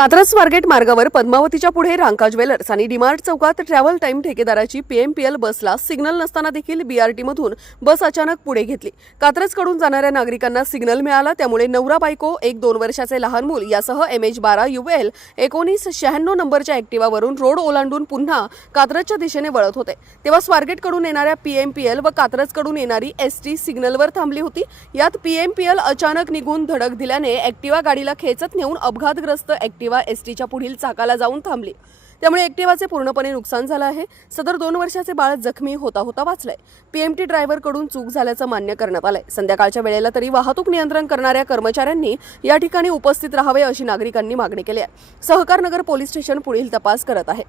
कात्रज स्वारगेट मार्गावर पद्मावतीच्या पुढे रांका ज्वेलर्स आणि डीमार्ट चौकात ट्रॅव्हल टाइम ठेकेदाराची पीएमपीएल बसला सिग्नल नसताना देखील बीआरटी मधून बस अचानक पुढे घेतली। कात्रजकडून जाणाऱ्या नागरिकांना सिग्नल मिळाला, त्यामुळे नवरा बायको, एक 2 वर्षाचे लहान मूल यासह MH12 UL 1996 नंबरच्या ऍक्टिवावरून रोड ओलांडून पुन्हा कात्रजच्या दिशेने वळत होते, तेव्हा स्वारगेटकडून येणाऱ्या पीएमपीएल व कात्रजकडून येणारी एसटी सिग्नलवर थांबली होती। यात पीएमपीएल अचानक निघून धडक दिल्याने ऍक्टिवा गाडीला खेचत नेऊन अपघातग्रस्त ऍक्टिवा एसटीच्या पुढील चाकाला जाऊन थांबली, त्यामुळे ऍक्टिवाचे पूर्णपणे नुकसान झालं आहे। सदर 2 वर्षाचे बाळ जखमी होता वाचलंय। पीएमटी ड्रायव्हरकडून चूक झाल्याचं मान्य करण्यात आलंय। संध्याकाळच्या वेळेला तरी वाहतूक नियंत्रण करणाऱ्या कर्मचाऱ्यांनी या ठिकाणी उपस्थित राहावे अशी नागरिकांनी मागणी केली आहे। सहकारनगर पोलीस स्टेशन पुढील तपास करत आहे।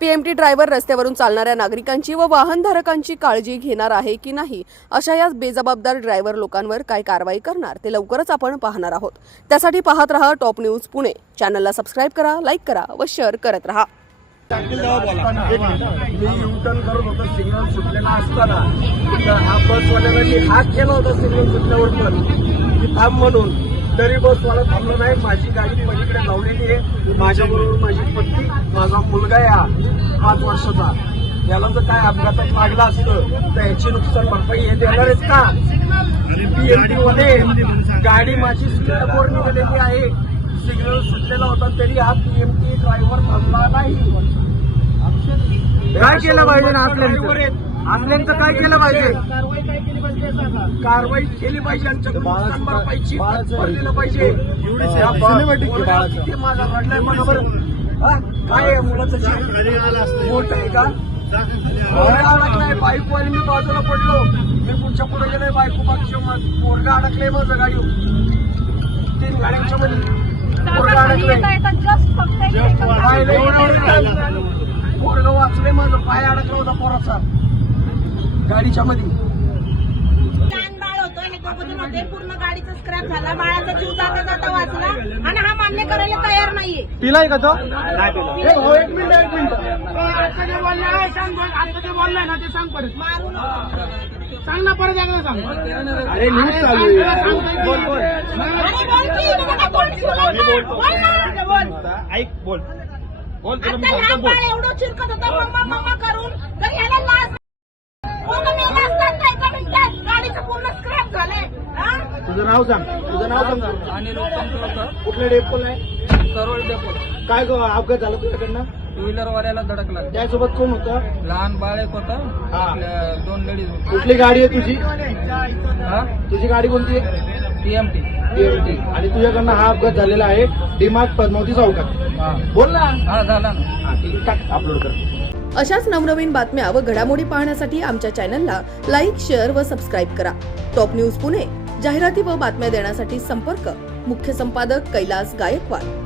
पीएमटी ड्रायव्हर रस्त्यावरून चालणाऱ्या नागरिकांची व वाहनधारकांची काळजी घेणार आहे की नाही, अशा या बेजबाबदार ड्रायव्हर लोकांवर काय कारवाई करणार ते लवकरच आपण पाहणार आहोत। त्यासाठी पाहत रहा टॉप न्यूज पुणे। चॅनलला सबस्क्राइब करा, लाईक करा व शेअर करत रहा। मी युटर्न करत होतो, सिग्नल सुटलेला असताना हा बसवाल्याने हात केला होता सिग्नल सुटल्यावर पण की थांब म्हणून, तरी बसवाला थांबला नाही। माझी गाडी पलीकडे लावलेली आहे, माझ्याबरोबर माझी पत्नी, माझा मुलगा आहे 5 वर्षाचा। याला जर काय अपघातात लागला असतं तर याची नुकसान भरपाई हे देणार आहेत का? पीएमटी मध्ये गाडी माझी स्पीडवर निघालेली आहे, सिग्नल सुटलेला होता तरी हा पीएमटी ड्रायव्हर थांबला नाही। काय केलं पाहिजे ना आपल्यांचं काय केलं पाहिजे? कारवाई केली पाहिजे, नुकसान भरपाईची दिलं पाहिजे। माझा रडलाय बरोबर, काय आहे मुलाचं जीव मोठ आहे का? अडकलाय बाईक वाली, मी बाजूला पडलो, मी पुढच्या पुढे गेलोय, बायको मागच्या पोरगा अडकलंय माझं गाडी 3 गाड्यांच्या मध्ये पोरगा अडकलंय, पोरगा वाचलंय माझं, पाय अडकला होता पोराचा गाडीच्या मध्ये। पूर्ण गाडीचा स्क्रॅप झाला, बाळाचा जीव जाता जाता वाचला आणि हा मान्य करायला तयार नाहीये। पिलाय का तो? एक मिनिट आता जे बोललाय ना ते सांग परत, सांग ना परत एकदा सांग। अरे न्यूज चालू आहे, बोल बोल ऐक बोल बोल। लहान बाळ एवढं चिरकत होतं मम्मा मम्मा करून, तर याला लाज गाडीचं पूर्ण स्क्रॅप झालंय। तुझं नाव सांग, तुझं नाव सांग। आणि लोकांचं कुठल्या डेपोला आहे? करोड डेपो काय अपघात झाला तुझ्याकडनं? 2 व्हीलरवाल्याला धडकला, त्यासोबत कोण होतं? लहान बाळ एक होतं, हा. 2 लेडीज होत्या। कुठली गाडी आहे तुझी? हा तुझी गाडी कोणती आहे? TMT। आणि तुझ्याकडनं हा अपघात झालेला आहे डीमार्ट पद्मावती चौकात। हा बोल ना। हा झाला ना। हा ठीक आहे, टाक अपलोड कर। अशाच नवनवीन बातम्या व घडामोडी पाहण्यासाठी आमच्या चॅनलला लाईक, शेअर व सबस्क्राईब करा। Top news Pune. जाहिराती व बातम्या देण्यासाठी संपर्क मुख्य संपादक कैलास गायकवाड।